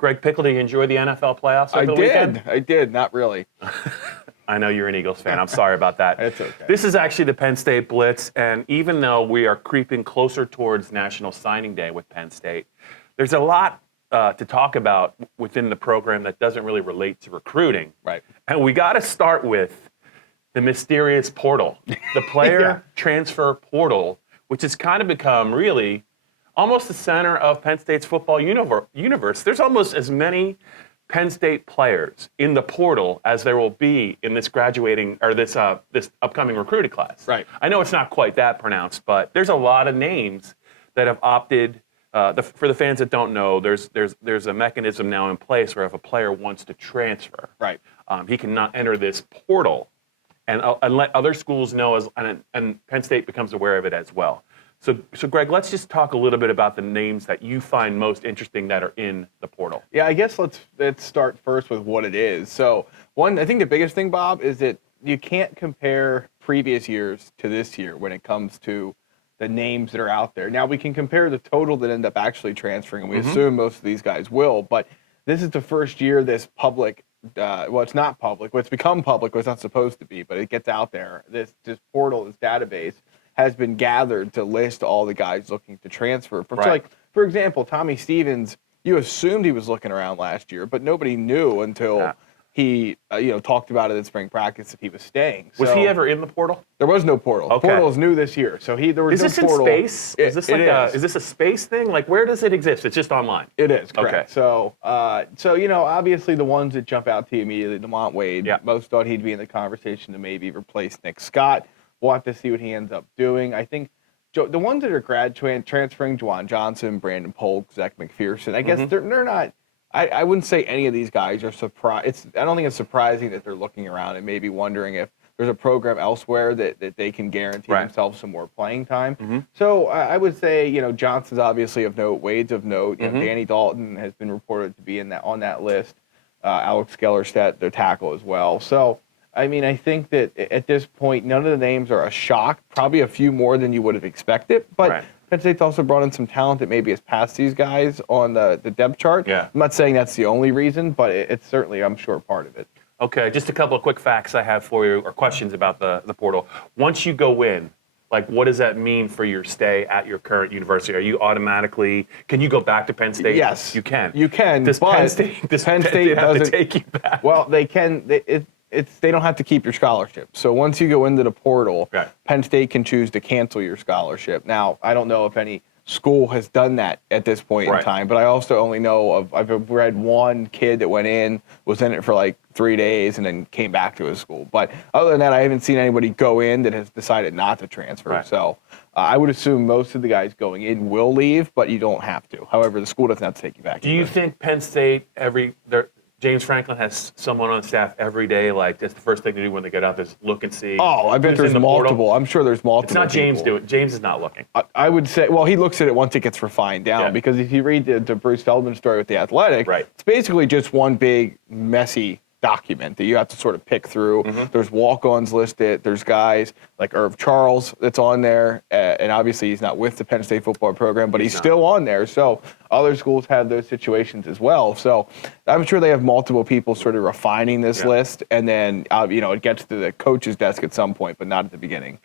Greg Pickle, did you enjoy the NFL playoffs over the weekend? I did. Not really. I know you're an Eagles fan. I'm sorry about that. It's okay. This is actually the Penn State Blitz, and even though we are creeping closer towards National Signing Day with Penn State, there's a lot to talk about within the program that doesn't really relate to recruiting. Right. And we got to start with the mysterious portal, the player transfer portal, which has kind of become really almost the center of Penn State's football universe. There's almost as many Penn State players in the portal as there will be in this graduating or this upcoming recruiting class. Right. I know it's not quite that pronounced, but there's a lot of names that have opted. For the fans that don't know, there's a mechanism now in place where if a player wants to transfer, Right. He cannot enter this portal and let other schools know, and Penn State becomes aware of it as well. So Greg, let's just talk a little bit about the names that you find most interesting that are in the portal. Yeah, I guess let's start first with what it is. So I think the biggest thing, Bob, is that you can't compare previous years to this year when it comes to the names that are out there. Now, we can compare the total that end up actually transferring, and we assume most of these guys will, but this is the first year this public, well, it's not public, well, it's become public, well, it's not supposed to be, but it gets out there. This portal, this database, has been gathered to list all the guys looking to transfer. So like, for example, Tommy Stevens, you assumed he was looking around last year, but nobody knew until he talked about it in spring practice if he was staying. Was he ever in the portal? There was no portal. Okay. The portal is new this year. So there was no portal. Is this in space? Is this a space thing? Like, where does it exist? It's just online. It is, correct. Okay. So obviously the ones that jump out to you immediately, DeMont Wade, most thought he'd be in the conversation to maybe replace Nick Scott. We'll have to see what he ends up doing. I think the ones that are grad transferring, Juwan Johnson, Brandon Polk, Zach McPherson, I guess they're not. I wouldn't say any of these guys are surprised. I don't think it's surprising that they're looking around and maybe wondering if there's a program elsewhere that they can guarantee themselves some more playing time. So I would say, Johnson's obviously of note, Wade's of note. Danny Dalton has been reported to be on that list. Alex Gellerstedt, their tackle as well. So, I mean, I think that at this point, none of the names are a shock. Probably a few more than you would have expected. But Penn State's also brought in some talent that maybe has passed these guys on the depth chart. Yeah. I'm not saying that's the only reason, but it's certainly, I'm sure, part of it. Okay, just a couple of quick facts I have for you, or questions about the portal. Once you go in, like, what does that mean for your stay at your current university? Are you automatically, can you go back to Penn State? Yes. You can. You can, Does but Penn State have to take you back? Well, they can. They don't have to keep your scholarship. So once you go into the portal, Penn State can choose to cancel your scholarship. Now, I don't know if any school has done that at this point in time, but I also only know I've read one kid that went in, was in it for like 3 days, and then came back to his school. But other than that, I haven't seen anybody go in that has decided not to transfer. So I would assume most of the guys going in will leave, but you don't have to. However, the school doesn't have to take you back. Do you think Penn State, James Franklin has someone on staff every day, like that's the first thing to do when they get out is look and see? Oh, I bet there's multiple. I'm sure there's multiple. It's not James doing it. James is not looking. I would say, well, he looks at it once it gets refined down, because if you read the Bruce Feldman story with The Athletic, it's basically just one big messy document that you have to sort of pick through. There's walk-ons listed. There's guys like Irv Charles that's on there, and obviously he's not with the Penn State football program, but he's still on there. So other schools have those situations as well. So I'm sure they have multiple people sort of refining this list, and then it gets to the coach's desk at some point, but not at the beginning.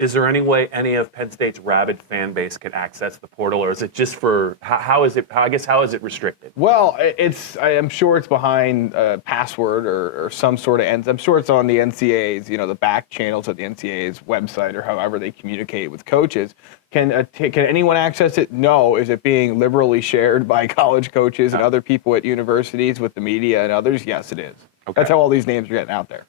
Is there any way any of Penn State's rabid fan base can access the portal, or is it just for how is it restricted? Well, I'm sure it's behind a password or some sort of I'm sure it's on the NCAA's, the back channels of the NCAA's website or however they communicate with coaches. Can anyone access it? No. Is it being liberally shared by college coaches and other people at universities with the media and others? Yes, it is. Okay. That's how all these names are getting out there.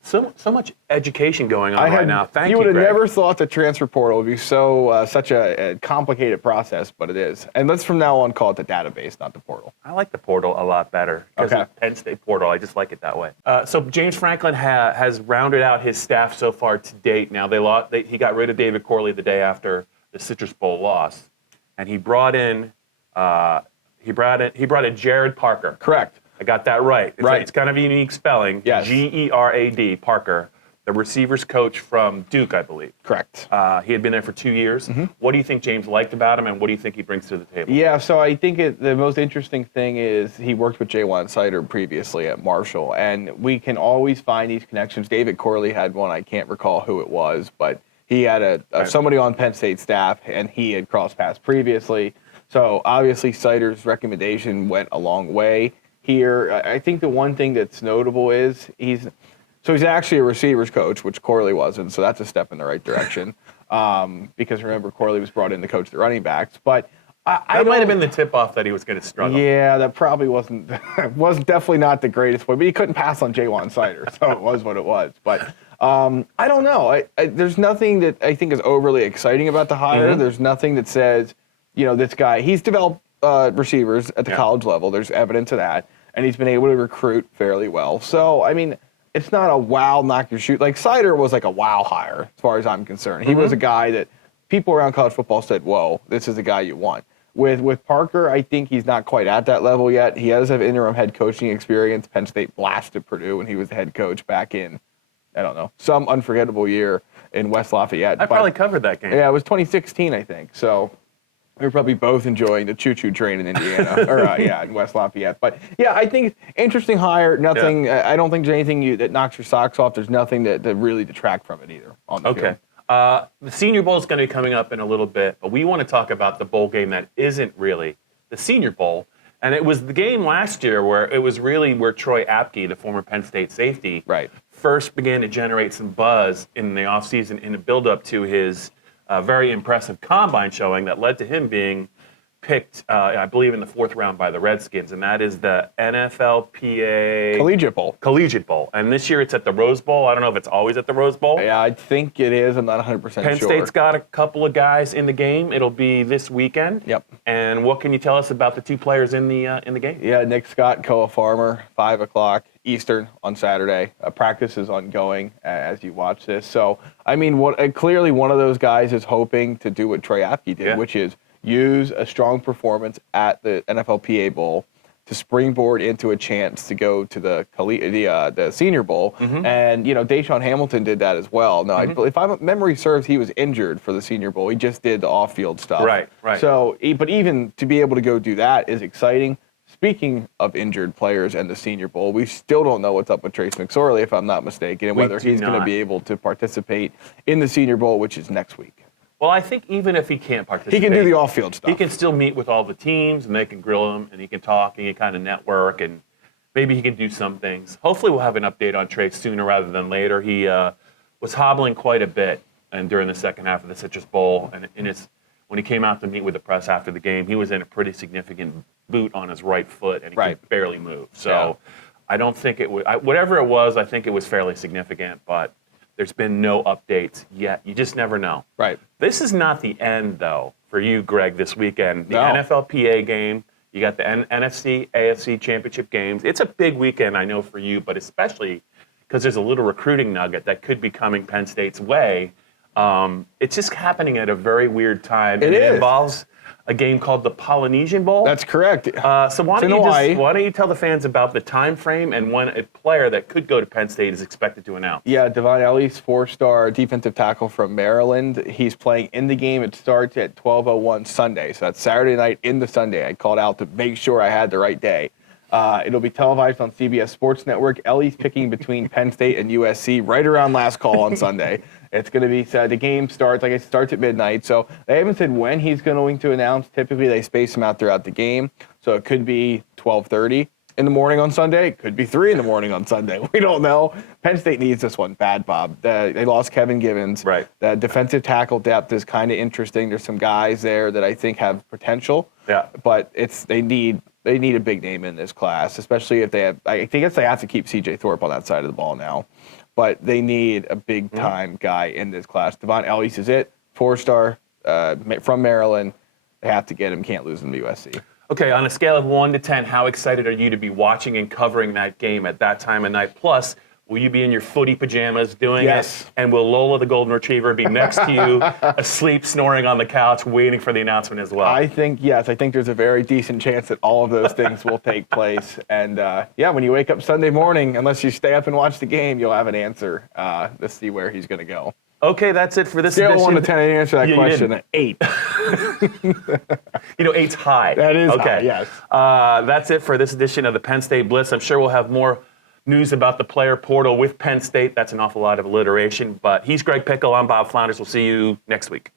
So much education going on right now. Thank you, You would have Greg. never thought the transfer portal would be such a complicated process, but it is. And let's from now on call it the database, not the portal. I like the portal a lot better. Okay. Penn State portal, I just like it that way. So James Franklin has rounded out his staff so far to date. Now he got rid of David Corley the day after the Citrus Bowl loss, and he brought in Gerad Parker. Correct. I got that right. It's kind of a unique spelling. Yes. Gerad Parker. the receivers coach from Duke, I believe. Correct. He had been there for 2 years. What do you think James liked about him, and what do you think he brings to the table? Yeah, so I think the most interesting thing is he worked with Juwan previously at Marshall, and we can always find these connections. David Corley had one. I can't recall who it was, but he had somebody on Penn State staff, and he had crossed paths previously. So obviously Sider's recommendation went a long way here. I think the one thing that's notable is he's actually a receivers coach, which Corley wasn't, so that's a step in the right direction. Because remember, Corley was brought in to coach the running backs. But that might have been the tip-off that he was going to struggle. Yeah, that probably wasn't definitely not the greatest way, but he couldn't pass on Juwan, so it was what it was. But I don't know. There's nothing that I think is overly exciting about the hire. There's nothing that says, this guy, he's developed receivers at the college level. There's evidence of that. And he's been able to recruit fairly well. So, I mean, it's not a wow, knock your shoot. Like, Sider was like a wow hire, as far as I'm concerned. He was a guy that people around college football said, whoa, this is the guy you want. With Parker, I think he's not quite at that level yet. He does have interim head coaching experience. Penn State blasted Purdue when he was the head coach back in, I don't know, some unforgettable year in West Lafayette. I probably covered that game. Yeah, it was 2016, I think. So we were probably both enjoying the choo-choo train in Indiana, or in West Lafayette. But yeah, I think interesting hire. Nothing. I don't think there's anything that knocks your socks off. There's nothing that really detract from it either. On the field. The Senior Bowl is going to be coming up in a little bit, but we want to talk about the bowl game that isn't really the Senior Bowl. And it was the game last year where it was really where Troy Apke, the former Penn State safety, first began to generate some buzz in the offseason in a build-up to his very impressive combine showing that led to him being picked, I believe, in the 4th round by the Redskins, and that is the NFLPA Collegiate Bowl. And this year it's at the Rose Bowl. I don't know if it's always at the Rose Bowl. Yeah, I think it is. I'm not 100% sure. Penn State's got a couple of guys in the game. It'll be this weekend. Yep. And what can you tell us about the two players in the game? Yeah, Nick Scott, Koa Farmer, 5 o'clock Eastern on Saturday. Practice is ongoing as you watch this. So, I mean, clearly one of those guys is hoping to do what Troy Apke did, which is use a strong performance at the NFLPA Bowl to springboard into a chance to go to the Senior Bowl. And, Deshaun Hamilton did that as well. Now, if my memory serves, he was injured for the Senior Bowl. He just did the off-field stuff. Right. So, but even to be able to go do that is exciting. Speaking of injured players and the Senior Bowl, we still don't know what's up with Trace McSorley, if I'm not mistaken, and whether he's going to be able to participate in the Senior Bowl, which is next week. Well, I think even if he can't participate, he can do the off-field stuff. He can still meet with all the teams, and they can grill him, and he can talk, and he can kind of network, and maybe he can do some things. Hopefully we'll have an update on Trace sooner rather than later. He was hobbling quite a bit and during the second half of the Citrus Bowl, and when he came out to meet with the press after the game, he was in a pretty significant boot on his right foot, and he could barely move. So I don't think it would – whatever it was, I think it was fairly significant, but – there's been no updates yet. You just never know. Right. This is not the end, though, for you, Greg, this weekend. The NFLPA game, you got the NFC, AFC championship games. It's a big weekend, I know, for you, but especially because there's a little recruiting nugget that could be coming Penn State's way. It's just happening at a very weird time. It involves a game called the Polynesian Bowl. That's correct. So why don't you tell the fans about the time frame and when a player that could go to Penn State is expected to announce? Yeah, Devon Ellis, 4-star defensive tackle from Maryland. He's playing in the game. It starts at 12:01 Sunday, so that's Saturday night into Sunday. I called out to make sure I had the right day. It'll be televised on CBS Sports Network. Ellie's picking between Penn State and USC right around last call on Sunday. It's going to be the game starts at midnight. So they haven't said when he's going to announce. Typically, they space him out throughout the game. So it could be 12:30 in the morning on Sunday. It could be 3 in the morning on Sunday. We don't know. Penn State needs this one bad, Bob. They lost Kevin Givens. Right. The defensive tackle depth is kind of interesting. There's some guys there that I think have potential. Yeah. But they need a big name in this class, especially if they have. I guess they have to keep C.J. Thorpe on that side of the ball now. But they need a big-time guy in this class. Devon Ellis is it, 4-star from Maryland. They have to get him. Can't lose him to USC. Okay, on a scale of 1 to 10, how excited are you to be watching and covering that game at that time of night? Plus, Will you be in your footy pajamas doing Yes. it? And will Lola the Golden Retriever be next to you, asleep, snoring on the couch, waiting for the announcement as well? I think, yes. I think there's a very decent chance that all of those things will take place. And, when you wake up Sunday morning, unless you stay up and watch the game, you'll have an answer to see where he's going to go. Okay, that's it for this Scale edition. 1 to 10, I didn't answer that You question. didn't. 8. 8's high. That is okay. high, yes. That's it for this edition of the Penn State Blitz. I'm sure we'll have more news about the player portal with Penn State. That's an awful lot of alliteration. But he's Greg Pickle. I'm Bob Flounders. We'll see you next week.